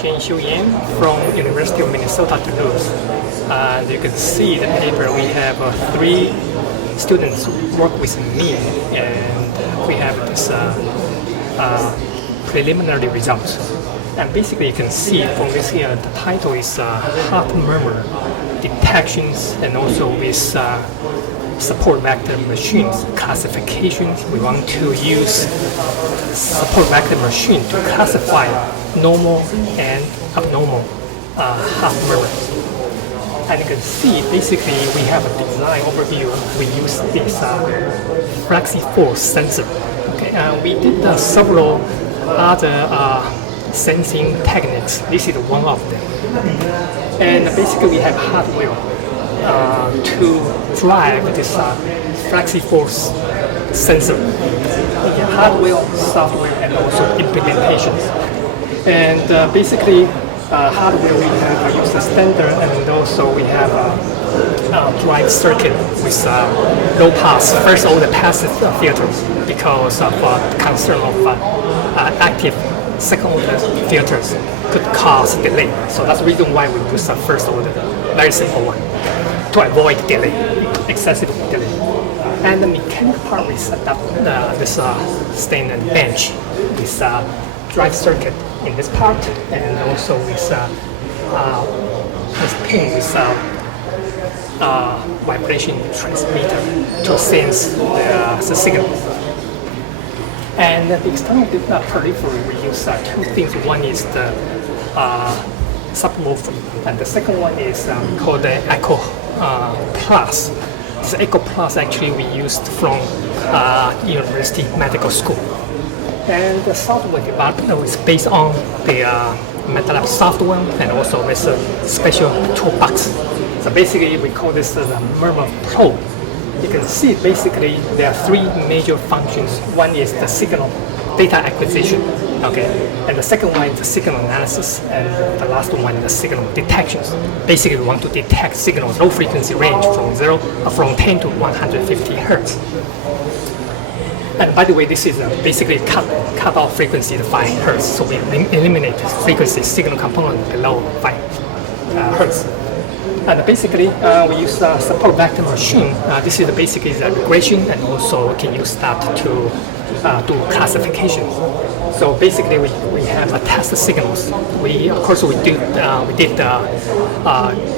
Jiann-Shiou Yang from University of Minnesota Duluth. You can see the paper. We have 3 students work with me, and we have this preliminary results. And basically, you can see from this here, the title is Heart Murmur Detections, and also with support vector machines classifications. We want to use support vector machine to classify normal and abnormal heart murmur. And you can see basically we have a design overview. We use this FlexiForce sensor. Okay, we did several other sensing techniques. This is one of them. And basically we have hardware to drive this FlexiForce sensor. Hardware, software, and also implementations. And basically, hardware we have used a standard, and also we have a drive circuit with low pass, first order passive filters because of concern of active second order filters could cause delay. So that's the reason why we use a first order, very simple one, to avoid delay, excessive delay. And the mechanical part we set up this standard bench with drive circuit in this part, and also with this pin with vibration transmitter to sense the signal. And the external periphery, we use 2 things. One is the subwoofer, and the second one is called the Echo Plus. This Echo Plus actually we used from University Medical School. And the software developed is based on the MATLAB software and also with a special toolbox. So basically we call this the Murmur Pro. You can see basically there are 3 major functions. One is the signal data acquisition, okay, and the second one is the signal analysis, and the last one is the signal detections. Basically, we want to detect signals low frequency range from 10 to 150 hertz. And by the way, this is basically cut off frequency to 5 hertz, so we eliminate frequency signal component below 5 hertz. And basically, we use support vector machine. This is basically the regression, and also we can use that to do classification. So basically, we have test signals. Of course, we did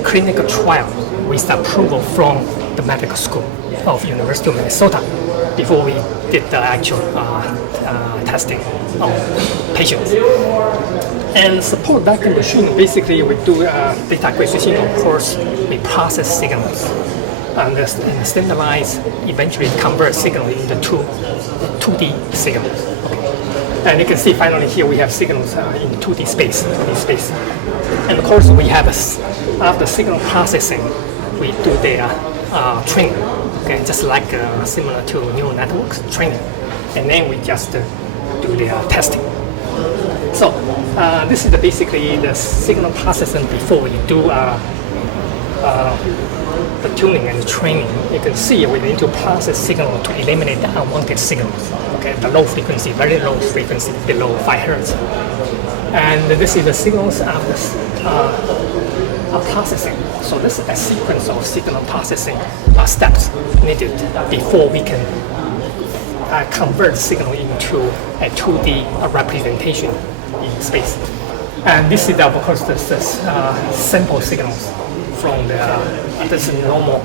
clinical trial with approval from the medical school of University of Minnesota before we did the actual testing on patients. And support vector machine, basically we do data acquisition. Of course, we process signals and standardize, eventually convert signal into 2D signals. Okay. And you can see finally here we have signals in 2D space. And of course we have after signal processing, we do the training. Okay, just like similar to neural networks training, and then we just do the testing. So this is basically the signal processing before we do the tuning and the training. You can see we need to process signal to eliminate the unwanted signals. Okay, the low frequency, very low frequency, below 5 hertz. And this is the signals after processing. So this is a sequence of signal processing steps needed before we can convert signal into a 2D representation in space. And this is, of course, the sample signals from this is normal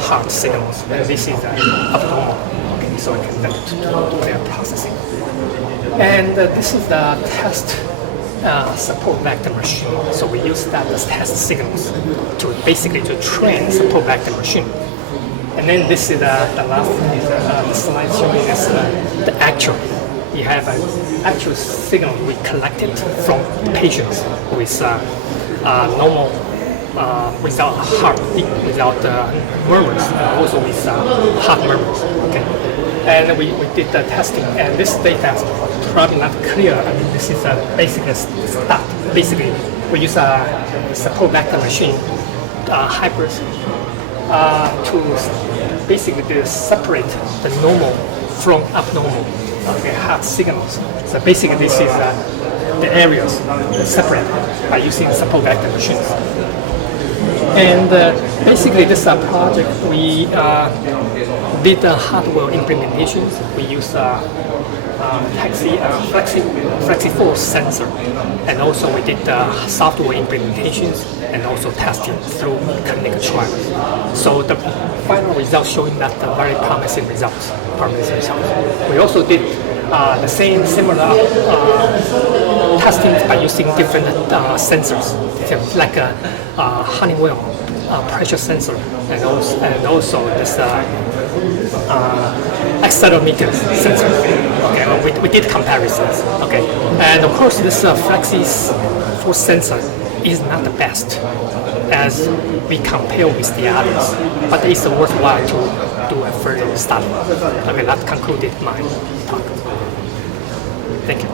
heart signals, and this is abnormal. Okay, so I can do their processing. And this is the test support vector machine. So we use that as test signals to basically to train support vector machine. And then this is the last is the slide showing us the actual. We have an actual signal we collected from patients with normal, without heartbeat, without murmurs, also with heart murmurs. Okay, and we did the testing, and this data is probably not clear. I mean, this is basically a start. Basically, we use a support vector machine hybrid to basically to separate the normal from abnormal heart signals. So basically, this is the areas separate by using support vector machines. And basically, this project we did hardware implementations. We use FlexiForce sensor, and also we did software implementations and also testing through clinical trials. So the final results showing that very promising results. We also did the similar testing by using different sensors, like Honeywell pressure sensor, and also this accelerometer sensor. Okay, we did comparisons. Okay, and of course this FlexiForce sensor is not the best as we compare with the others, but it's worthwhile to do a further study. Okay, that concluded my talk. Thank you.